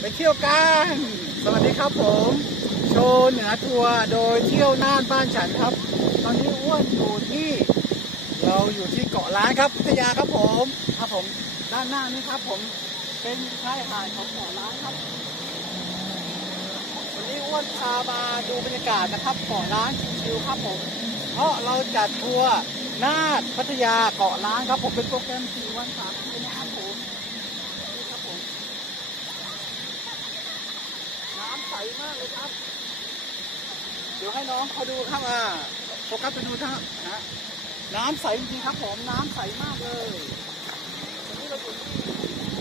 ไปเที่ยวกัน สวัสดีครับผม โชว์เหนือทัวร์โดยเที่ยวน่านบ้านฉันครับ ตอนนี้อ้วนอยู่ที่ เราอยู่ที่เกาะล้านครับพัทยาครับผมครับผมด้านหน้านี้ครับผมเป็นชายหาดของเกาะล้านครับวันนี้อ้วนพามาดูบรรยากาศนะครับเกาะล้านชิวๆครับผม เพราะเราจัดทัวร์น่านพัทยาเกาะล้านครับผมเป็นโปรแกรม4วัน3คืนนะครับผมนี่ครับผม น้ำ ใสมากเลยครับ เดี๋ยวให้น้องเขาดูครับอ่าโฟกัสไปดูท่านะน้ำใสจริงครับผมน้ำใสมากเลยวันนี้เราอยู่ที่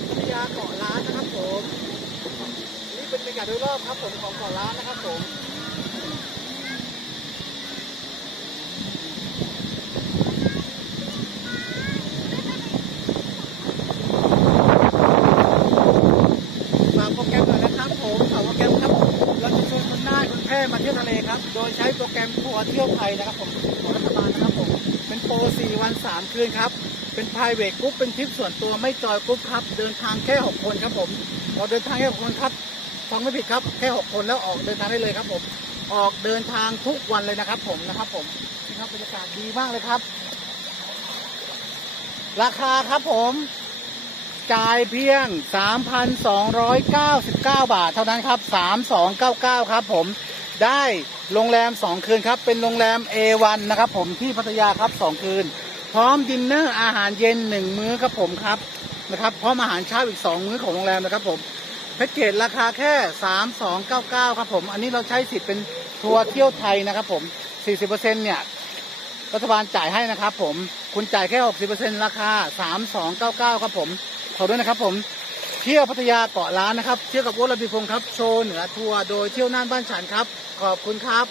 พัทยาเกาะล้านนะครับผมนี่เป็นบรรยากาศโดยรอบครับผมของเกาะล้านนะครับผม ฝากโปรแกรมหน่อยนะครับผมฝากโปรแกรมครับเราจะชวน คนน่านคนแพร่มาเที่ยวทะเลครับ โดยใช้โปรแกรมทัวร์เที่ยวไทยนะครับผมของรัฐบาลนะครับผม เป็นโปร 4 วัน 3 คืนครับ เป็น private group เป็นทริปส่วนตัวไม่จอยกรุ๊ปครับ เดินทางแค่ 6 คนครับผมเราเดินทางแค่6คนครับฟังไม่ผิดครับ แค่ 6 คนแล้วออกเดินทางได้เลยครับผม ออกเดินทางทุกวันเลยนะครับผมนะครับผมนี่ครับบรรยากาศดีมากเลยครับ ราคาครับผมจ่ายเพียง 3,299 บาท เท่านั้นครับ 3299 ครับผม ได้โรงแรม 2 คืนครับ เป็นโรงแรม A1 นะครับ ผมที่พัทยาครับ 2 คืน พร้อมดินเนอร์อาหารเย็น 1 มื้อครับผมครับนะครับพร้อมอาหารเช้าอีก 2 มื้อของโรงแรมนะครับผมแพ็กเกจราคาแค่ 3299 ครับผม อันนี้เราใช้สิทธิ์เป็นทัวร์เที่ยวไทยนะครับผม 40%เนี่ยรัฐบาลจ่ายให้นะครับผม คุณจ่ายแค่ 60%ราคา 3299 ครับผม ขอด้วยนะครับผม ที่ยวพัทยาเกาะล้านนะครับ เที่ยวกับโอ๊ตระบีพงศ์ครับ โชว์เหนือทัวร์โดยเที่ยวน่านบ้านฉันครับ ขอบคุณครับ